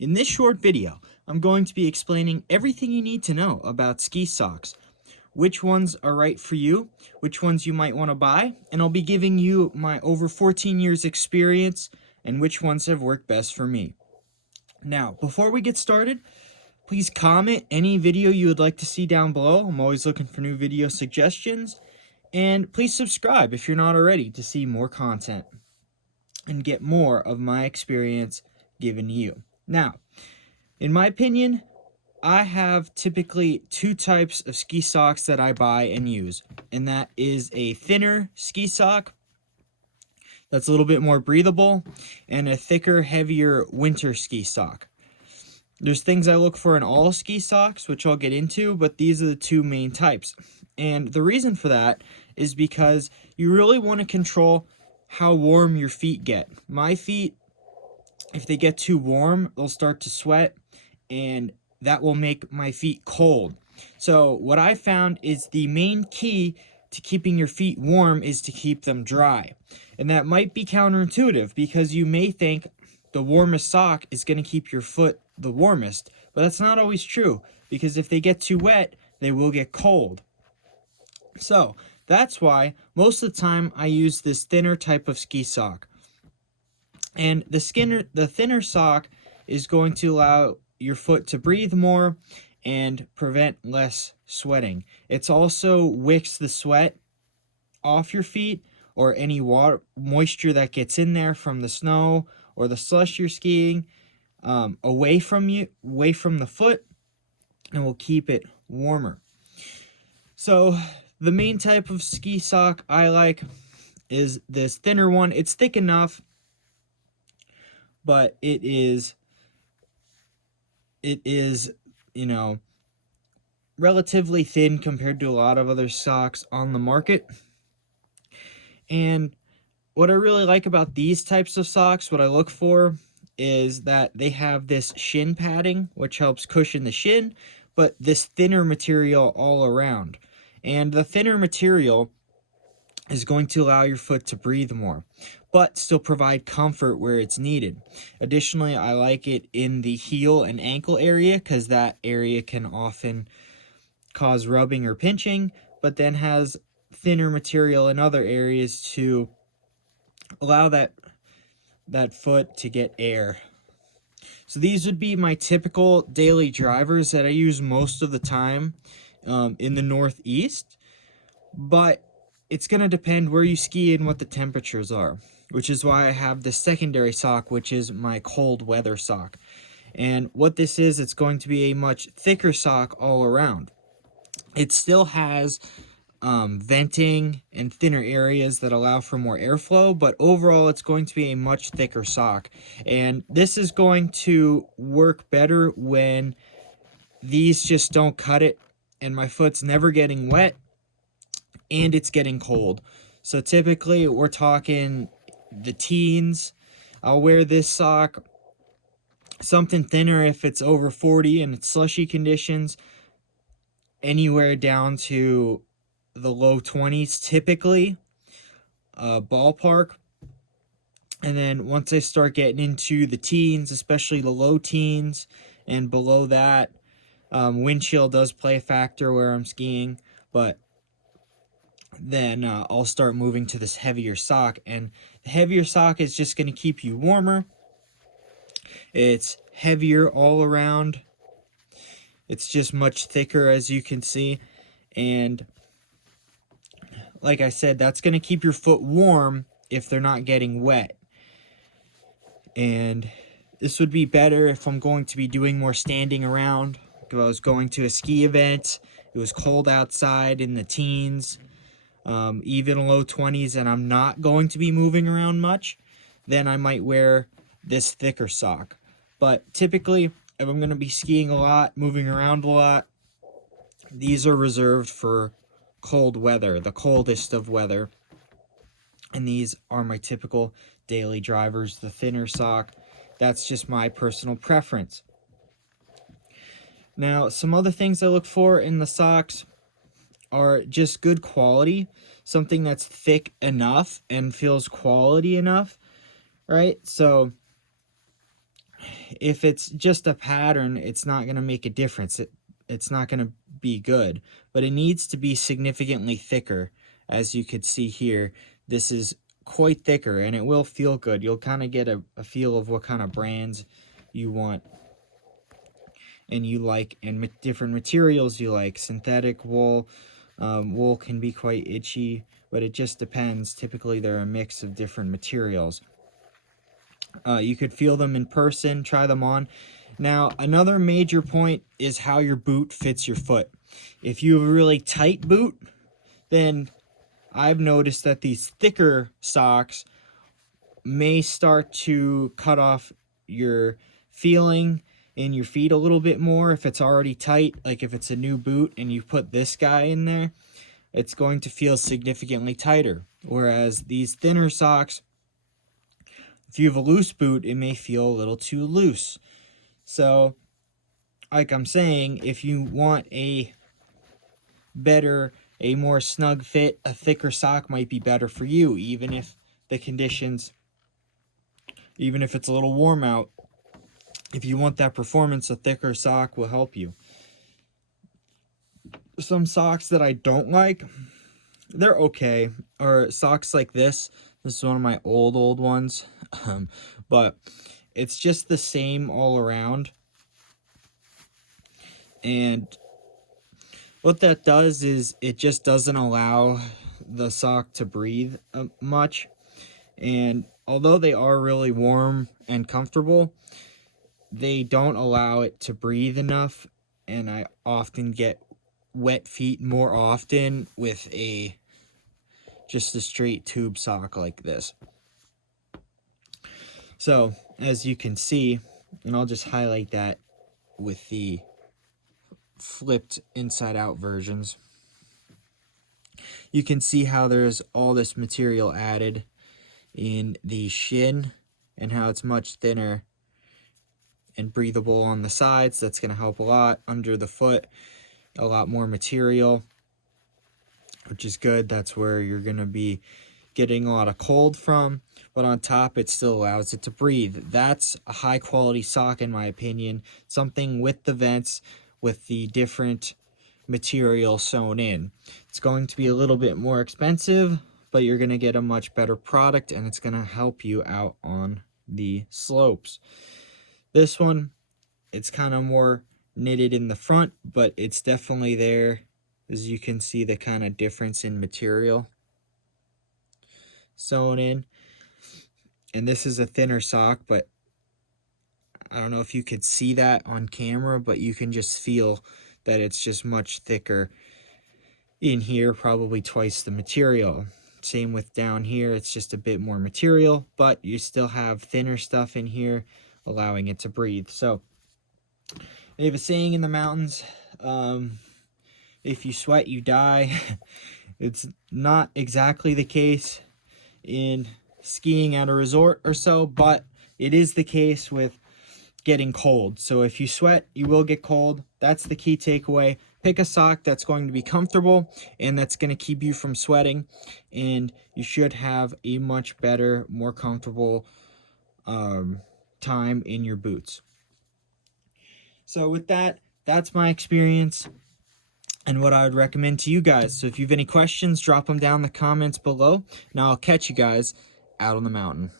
In this short video, I'm going to be explaining everything you need to know about ski socks, which ones are right for you, which ones you might want to buy, and I'll be giving you my over 14 years experience and which ones have worked best for me. Now, before we get started, please comment any video you would like to see down below. I'm always looking for new video suggestions. And please subscribe if you're not already to see more content and get more of my experience given to you. Now, in my opinion, I have typically two types of ski socks that I buy and use, and that is a thinner ski sock that's a little bit more breathable and a thicker, heavier winter ski sock. There's things I look for in all ski socks, which I'll get into, but these are the two main types. And the reason for that is because you really want to control how warm your feet get. My feet, if they get too warm, they'll start to sweat, and that will make my feet cold. So what I found is the main key to keeping your feet warm is to keep them dry. And that might be counterintuitive because you may think the warmest sock is going to keep your foot the warmest, but that's not always true, because if they get too wet, they will get cold. So that's why most of the time I use this thinner type of ski sock. And the thinner sock is going to allow your foot to breathe more and prevent less sweating. It's also wicks the sweat off your feet or any water moisture that gets in there from the snow or the slush you're skiing away from the foot, and will keep it warmer. So the main type of ski sock I like is this thinner one. It's thick enough, but it is, relatively thin compared to a lot of other socks on the market. And what I really like about these types of socks, what I look for, is that they have this shin padding, which helps cushion the shin, but this thinner material all around. And the thinner material is going to allow your foot to breathe more, but still provide comfort where it's needed. Additionally, I like it in the heel and ankle area because that area can often cause rubbing or pinching, but then has thinner material in other areas to allow that foot to get air. So these would be my typical daily drivers that I use most of the time in the Northeast, but it's going to depend where you ski and what the temperatures are, which is why I have the secondary sock, which is my cold weather sock. And what this is, it's going to be a much thicker sock all around. It still has venting and thinner areas that allow for more airflow, but overall it's going to be a much thicker sock. And this is going to work better when these just don't cut it and my foot's never getting wet and it's getting cold. So typically we're talking the teens. I'll wear this sock, something thinner if it's over 40 and it's slushy conditions, anywhere down to the low 20s typically, ballpark. And then once I start getting into the teens, especially the low teens and below that, wind chill does play a factor where I'm skiing, but then I'll start moving to this heavier sock, and the heavier sock is just going to keep you warmer. It's heavier all around. It's just much thicker, as you can see, and like I said, that's going to keep your foot warm if they're not getting wet. And this would be better if I'm going to be doing more standing around. If I was going to a ski event, it was cold outside in the teens, even low 20s, and I'm not going to be moving around much, then I might wear this thicker sock. But typically, if I'm going to be skiing a lot, moving around a lot, these are reserved for cold weather, the coldest of weather. And these are my typical daily drivers, the thinner sock. That's just my personal preference. Now, some other things I look for in the socks are just good quality, something that's thick enough and feels quality enough, right? So if it's just a pattern, it's not going to make a difference. It's not going to be good, but it needs to be significantly thicker. As you could see here, this is quite thicker, and it will feel good. You'll kind of get a feel of what kind of brands you want and you like, and different materials you like. Synthetic wool, wool can be quite itchy, but it just depends. Typically they're a mix of different materials. You could feel them in person, try them on. Now, another major point is how your boot fits your foot. If you have a really tight boot, then I've noticed that these thicker socks may start to cut off your feeling in your feet a little bit more if it's already tight. Like if it's a new boot and you put this guy in there, it's going to feel significantly tighter. Whereas these thinner socks, if you have a loose boot, it may feel a little too loose. So, like I'm saying, if you want a more snug fit, a thicker sock might be better for you, even if the conditions, even if it's a little warm out. If you want that performance, a thicker sock will help you. Some socks that I don't like, they're okay, are socks like this. This is one of my old ones, but it's just the same all around. And what that does is it just doesn't allow the sock to breathe much. And although they are really warm and comfortable, they don't allow it to breathe enough. And I often get wet feet more often with just a straight tube sock like this. So as you can see, and I'll just highlight that with the flipped inside out versions, you can see how there's all this material added in the shin and how it's much thinner and breathable on the sides. That's going to help a lot. Under the foot, a lot more material, which is good. That's where you're going to be getting a lot of cold from, but on top it still allows it to breathe. That's a high quality sock in my opinion. Something with the vents, with the different material sewn in. It's going to be a little bit more expensive, but you're going to get a much better product, and it's going to help you out on the slopes. This one, it's kind of more knitted in the front, but it's definitely there. As you can see, the kind of difference in material sewn in. And this is a thinner sock, but I don't know if you could see that on camera, but you can just feel that it's just much thicker in here, probably twice the material. Same with down here, it's just a bit more material, but you still have thinner stuff in here, allowing it to breathe. So they have a saying in the mountains, if you sweat, you die. It's not exactly the case in skiing at a resort or so, but it is the case with getting cold. So if you sweat, you will get cold. That's the key takeaway. Pick a sock that's going to be comfortable and that's going to keep you from sweating, and you should have a much better, more comfortable time in your boots. So with that, that's my experience and what I would recommend to you guys. So if you have any questions, drop them down in the comments below, and I'll catch you guys out on the mountain.